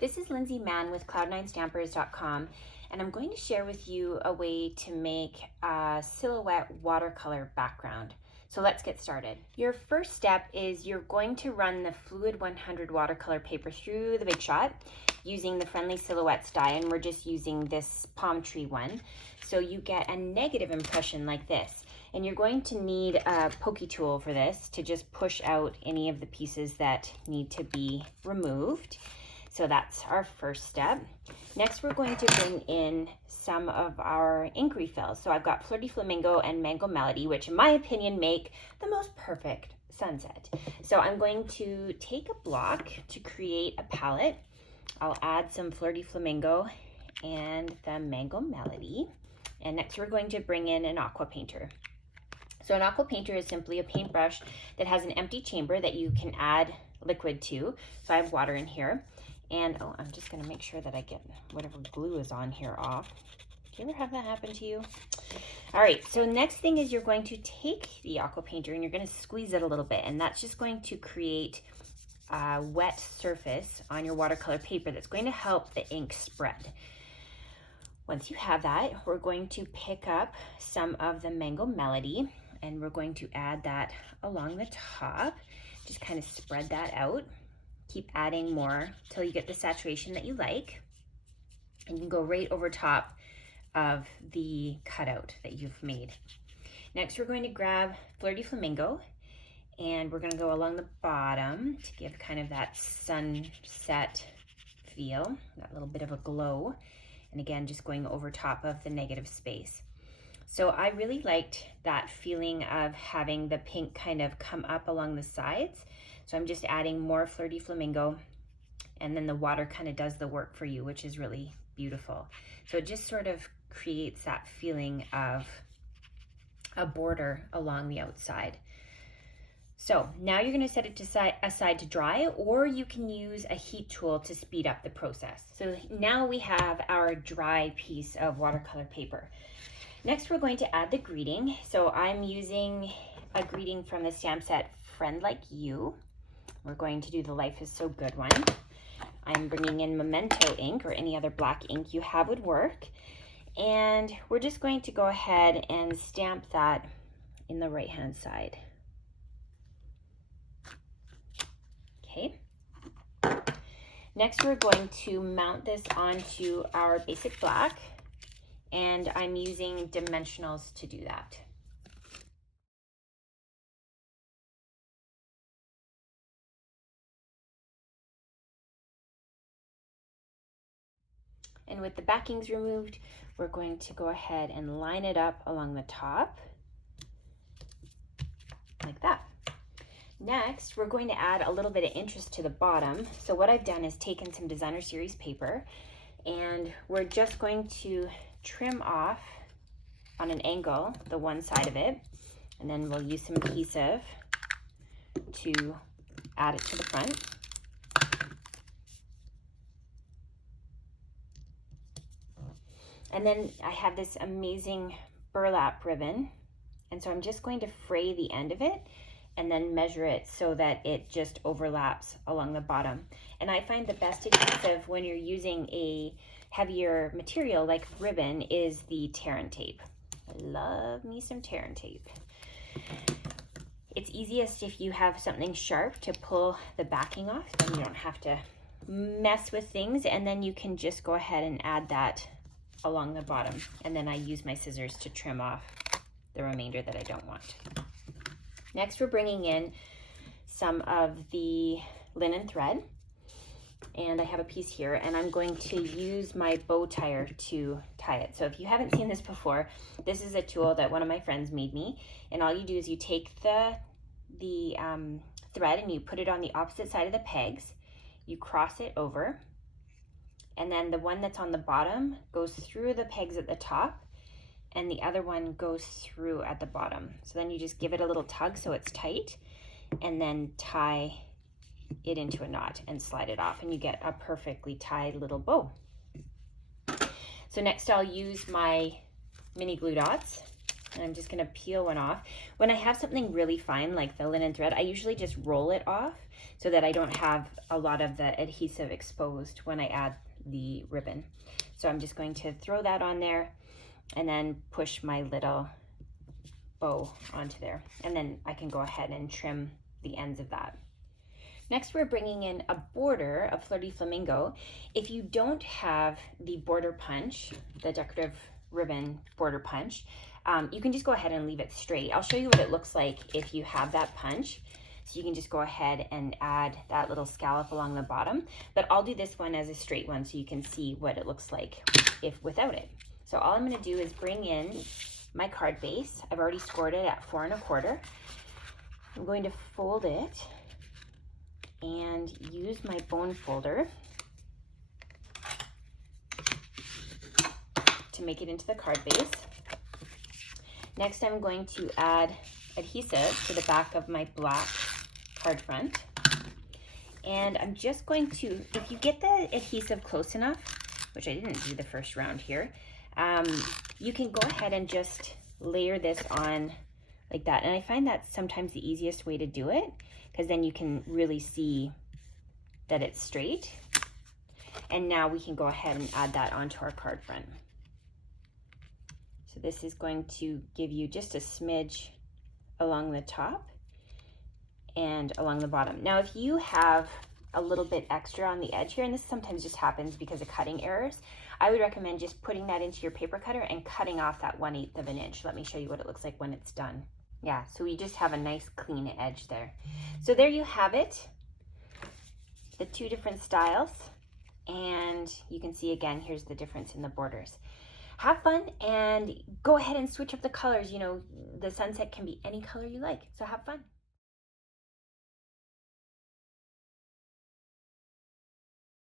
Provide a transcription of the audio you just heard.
This is Lindsay Mann with Cloud9Stampers.com, and I'm going to share with you a way to make a silhouette watercolor background. So let's get started. Your first step is you're going to run the Fluid 100 watercolor paper through the Big Shot using the Friendly Silhouettes die, and we're just using this palm tree one. So you get a negative impression like this. And you're going to need a pokey tool for this to just push out any of the pieces that need to be removed. So that's our first step. Next, we're going to bring in some of our ink refills. So I've got Flirty Flamingo and Mango Melody, which in my opinion make the most perfect sunset. So I'm going to take a block to create a palette. I'll add some Flirty Flamingo and the Mango Melody. And next we're going to bring in an aqua painter. So an aqua painter is simply a paintbrush that has an empty chamber that you can add liquid to. So I have water in here. And oh, I'm just gonna make sure that I get whatever glue is on here off. Do you ever have that happen to you? All right, so next thing is you're going to take the aqua painter and you're gonna squeeze it a little bit, and that's just going to create a wet surface on your watercolor paper that's going to help the ink spread. Once you have that, we're going to pick up some of the Mango Melody and we're going to add that along the top. Just kind of spread that out. Keep adding more till you get the saturation that you like. And you can go right over top of the cutout that you've made. Next, we're going to grab Flirty Flamingo and we're going to go along the bottom to give kind of that sunset feel, that little bit of a glow. And again, just going over top of the negative space. So I really liked that feeling of having the pink kind of come up along the sides. So I'm just adding more Flirty Flamingo, and then the water kind of does the work for you, which is really beautiful. So it just sort of creates that feeling of a border along the outside. So now you're going to set it aside to dry, or you can use a heat tool to speed up the process. So now we have our dry piece of watercolor paper. Next, we're going to add the greeting. So I'm using a greeting from the stamp set Friend Like You. We're going to do the Life is So Good one. I'm bringing in Memento ink, or any other black ink you have would work. And we're just going to go ahead and stamp that in the right-hand side. Okay. Next, we're going to mount this onto our basic black, and I'm using dimensionals to do that. And with the backings removed, we're going to go ahead and line it up along the top, like that. Next, we're going to add a little bit of interest to the bottom. So what I've done is taken some Designer Series paper, and we're just going to trim off on an angle the one side of it, and then we'll use some adhesive to add it to the front. And then I have this amazing burlap ribbon, and so I'm just going to fray the end of it and then measure it so that it just overlaps along the bottom. And I find the best adhesive when you're using a heavier material like ribbon is the Tear and Tape. I love me some Tear and Tape. It's easiest if you have something sharp to pull the backing off, then you don't have to mess with things, and then you can just go ahead and add that along the bottom, and then I use my scissors to trim off the remainder that I don't want. Next, we're bringing in some of the linen thread, and I have a piece here, and I'm going to use my bow tire to tie it. So if you haven't seen this before, this is a tool that one of my friends made me, and all you do is you take the thread and you put it on the opposite side of the pegs, you cross it over, and then the one that's on the bottom goes through the pegs at the top, and the other one goes through at the bottom. So then you just give it a little tug so it's tight, and then tie it into a knot and slide it off, and you get a perfectly tied little bow. So next I'll use my mini glue dots, And I'm just gonna peel one off. When I have something really fine like the linen thread, I usually just roll it off so that I don't have a lot of the adhesive exposed when I add the ribbon. So I'm just going to throw that on there and then push my little bow onto there. And then I can go ahead and trim the ends of that. Next, we're bringing in a border of Flirty Flamingo. If you don't have the border punch, the decorative ribbon border punch, you can just go ahead and leave it straight. I'll show you what it looks like if you have that punch. So you can just go ahead and add that little scallop along the bottom, but I'll do this one as a straight one so you can see what it looks like if without it. So all I'm gonna do is bring in my card base. I've already scored it at 4 1/4. I'm going to fold it and use my bone folder to make it into the card base. Next, I'm going to add adhesive to the back of my black card front. And I'm just going to, if you get the adhesive close enough, which I didn't do the first round here, you can go ahead and just layer this on like that. And I find that's sometimes the easiest way to do it, because then you can really see that it's straight. And now we can go ahead and add that onto our card front. So this is going to give you just a smidge along the top and along the bottom. Now, if you have a little bit extra on the edge here, and this sometimes just happens because of cutting errors, I would recommend just putting that into your paper cutter and cutting off that 1/8 of an inch. Let me show you what it looks like when it's done. Yeah, so we just have a nice clean edge there. So there you have it, the 2 different styles. And you can see again, here's the difference in the borders. Have fun and go ahead and switch up the colors. You know, the sunset can be any color you like, so have fun.